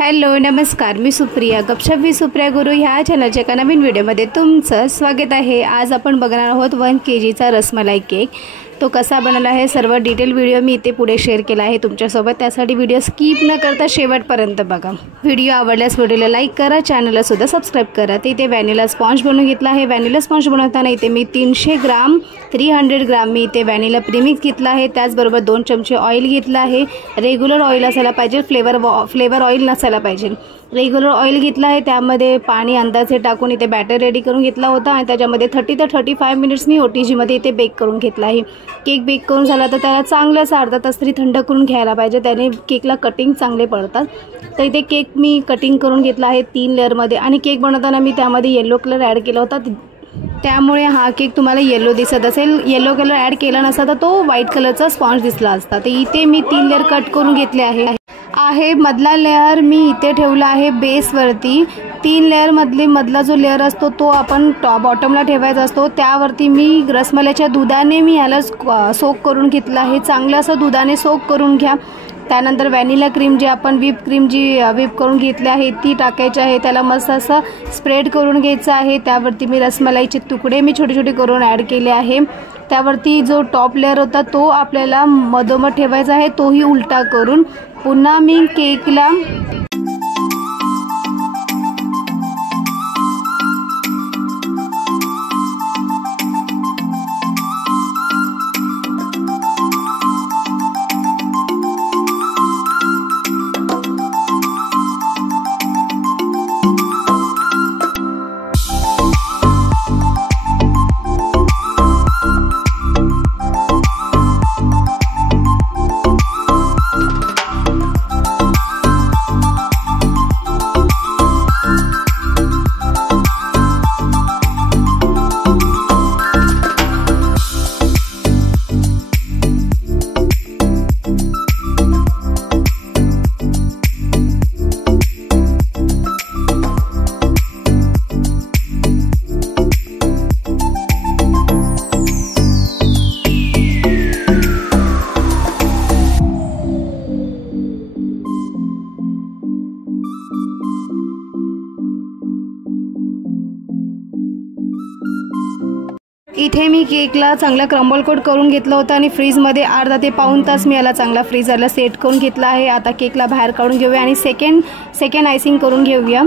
Hello नमस्कार, मी सुप्रिया गपशप with Supriya गुरु ह्या चॅनलच्या एका नवीन व्हिडिओमध्ये तुमचं स्वागत आहे। आज आपण बघणार आहोत 1 kgचा रसमलाई केक। तो कसा बनवला आहे सर्व डिटेल व्हिडिओ मी इथे पुढे शेअर केला आहे तुमच्यासोबत। त्यासाठी व्हिडिओ स्किप न करता शेवटपर्यंत बघा। व्हिडिओ आवडल्यास व्हिडिओला लाईक करा, चॅनलला सुद्धा सबस्क्राइब करा। इथे व्हॅनिला स्पॉन्ज बनवून घेतला आहे। व्हॅनिला स्पॉन्ज बनवताना इथे मी 300 ग्राम 300 ग्राम मी इथे व्हॅनिला प्रीमिक्स घेतला आहे। त्याचबरोबर 2 चमचे ऑइल घेतला आहे। रेग्युलर ऑइल असायला पाहिजे, फ्लेवर ऑइल नसायला पाहिजे। रेग्युलर ऑइल घेतला आहे, त्यामध्ये पाणी अंदाजे टाकून इथे बॅटर रेडी करून घेतला होता आणि त्याच्यामध्ये 30 ते 35 मिनिट्स मी OTG मध्ये इथे बेक करून घेतला आहे। केक बेक करून झाला तर त्याला चांगलं असं अर्धा तास तरी थंड करून घ्यायला पाहिजे, त्याने केकला कटिंग चांगले पडतात। तर इथे केक मी कटिंग करून घेतला आहे 3 लेअरमध्ये आणि केक बनवताना मी त्यामध्ये येलो कलर ॲड केला होता, त्यामुळे हा केक तुम्हाला येलो दिसत असेल। येलो कलर ॲड केला नसता तर तो व्हाईट कलरचा स्पॉन्ज दिसला असता। तर इथे मी 3 लेअर कट करून घेतले आहे। मधला लेअर मी इथे ठेवला आहे बेसवरती। 3 लेअर मधला जो लेअर असतो तो आपण बॉटमला ठेवायचा असतो। त्यावरती मी रसमलाईच्या दुधाने मी याला सोक करून घेतला आहे। चांगलं असं दुधाने सोक करून घ्या। त्यानंतर व्हॅनिला क्रीम जी आपण व्हिप करून घेतली आहे ती टाकायची आहे। त्याला मस्त असं स्प्रेड करून घ्यायचं आहे। त्यावरती मी रसमलाईचे तुकडे मी छोटे छोटे करून ॲड केले आहे। त्यावरती जो टॉप लेअर होता तो आपल्याला मधोमध ठेवायचा आहे, तोही उलटा करून। पुन्हा मी केकला इथे मी केकला चांगला क्रम्बल कोट करून घेतला होता आणि फ्रीजमध्ये अर्धा ते पाऊण तास मी याला चांगला फ्रीजरला सेट करून घेतला आहे। आता केकला बाहेर काढून घेऊया आणि सेकंड आयसिंग करून घेऊया।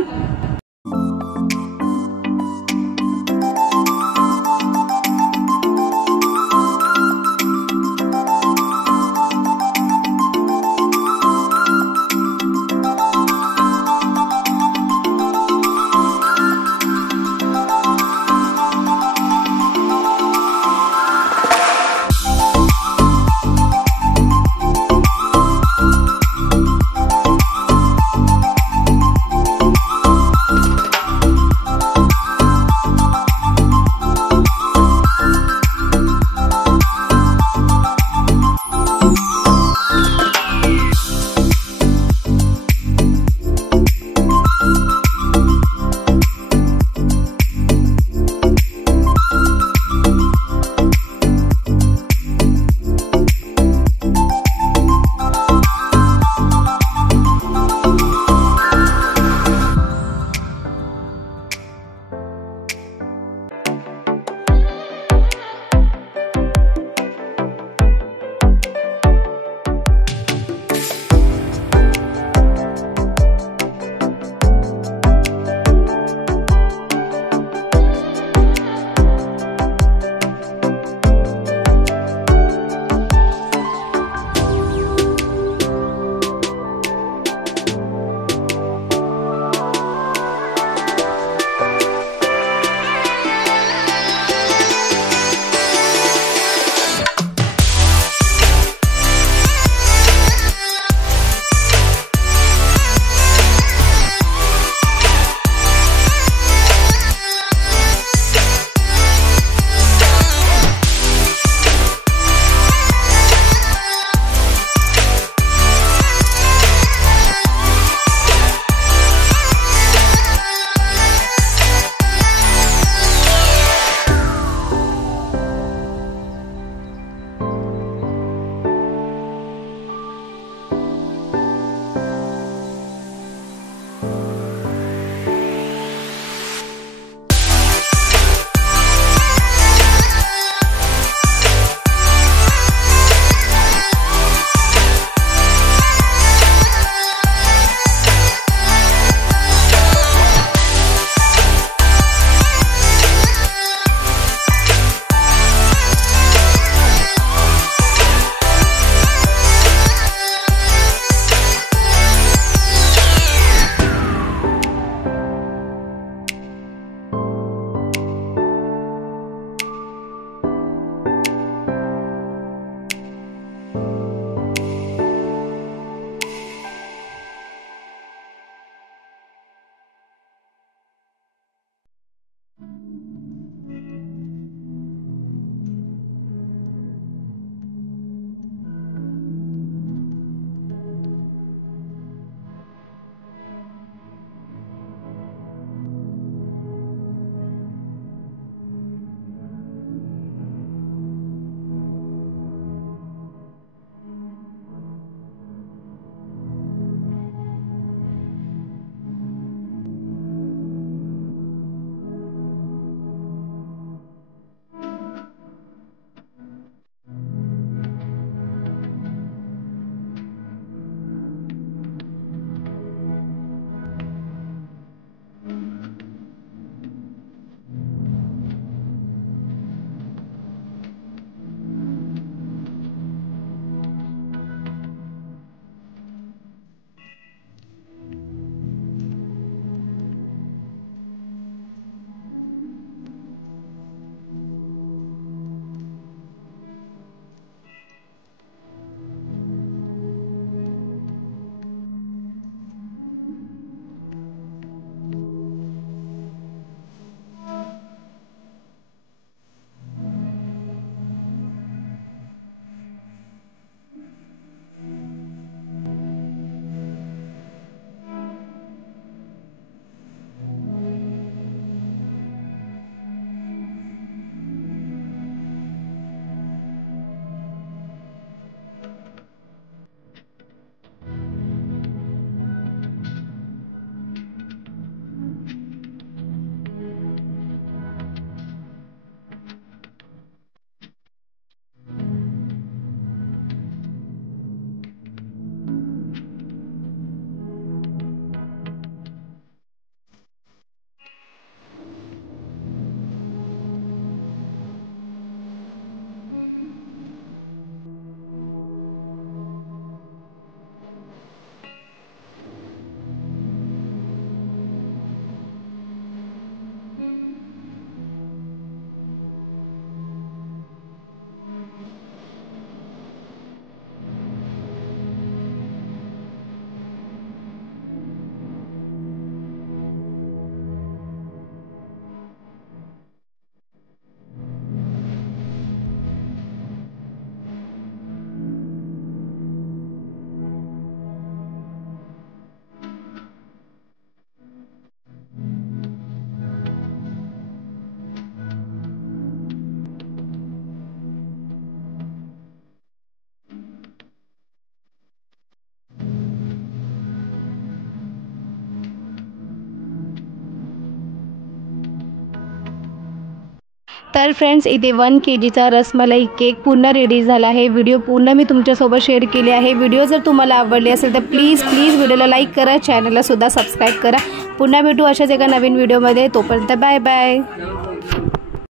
तर फ्रेंड्स इथे 1 kgचा रसमलाई केक पूर्ण रेडी झाला आहे। व्हिडिओ पूर्ण मी तुमच्यासोबत शेअर केले आहे। व्हिडिओ जर तुम्हाला आवडले असेल तर प्लीज व्हिडिओला लाईक करा, चॅनलला सुद्धा सबस्क्राईब करा। पुन्हा भेटू अशाच एका नवीन व्हिडिओमध्ये, तोपर्यंत बाय बाय।